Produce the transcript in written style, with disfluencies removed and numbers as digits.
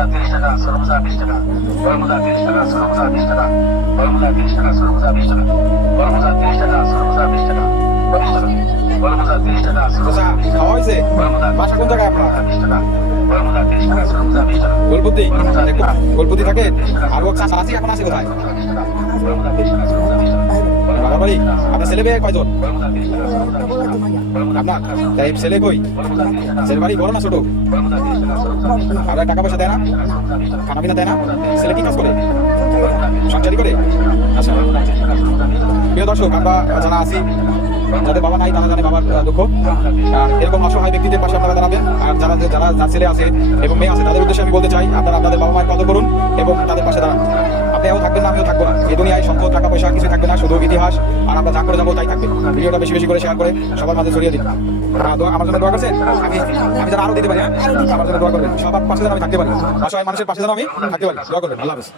টাকা, ছোট মোজা 20 টাকা, বড় মোজা 30 টাকা, ছোট মোজা 20 টাকা, বড় মোজা 30 টাকা, ছোট মোজা 20 টাকা, বড় মোজা 30 টাকা, ছোট মোজা 20 টাকা, 20 টাকা, বড় মোজা 30 টাকা, ছোট মোজা 20 টাকা, হয়েছে বাসা কোন জায়গায় আপনার? 20 টাকা, বড় মোজা 30 টাকা, ছোট মোজা 20 টাকা, গোলপুতি গোলপুতি থাকে আর ও চাষা আছে এখন আছে কোথায়? বড় মোজা 30 টাকা, ছোট মোজা 20 টাকা, বাড়ি আপনার ছেলে মেয়ে কয়জন? বড় মোজা 30 টাকা, ছোট মোজা 20 টাকা, বড় মোজা আপনার তাই ছেলে কই? ছেলে বাড়ি বড় না ছোট? বড় মোজা 30 টাকা, ছোট মোজা 20 টাকা, আপনার টাকা পয়সা দেয় না? খানা পিনা দেয় না? ছেলে কি কাজ করে? সংসারই করে? আচ্ছা প্রিয় দর্শক, আমরা যারা আছি যাদের বাবা নাই তারা জানে বাবার দুঃখ। আর এরকম অসহায় ব্যক্তিদের পাশে আপনারা দাঁড়াবেন। আর যারা যারা যার ছেলে আছে এবং মেয়ে আছে তাদের উদ্দেশ্যে আমি বলতে চাই, আপনারা আপনাদের বাবা মায়ের কদর করুন এবং তাদের পাশে দাঁড়ান। আপনিও থাকবেন না, আমিও থাকবো না। এই দুনিয়ায় সম্পদ টাকা পয়সা কিছু থাকবে না, শুধু ইতিহাস। আর আমরা যা করে যাবো তাই থাকবে। ভিডিওটা বেশি বেশি করে শেয়ার করে সবার মাঝে ছড়িয়ে দিন। আমার জন্য দোয়া করছেন। আমি যেন আরো দিতে পারি, হ্যাঁ আমার জন্য দোয়া করবেন। সবার পাশে যেন আমি থাকতে পারি, অসহায় মানুষের পাশে যেন আমি থাকতে পারি। দোয়া করবেন। আল্লাহ হাফেজ।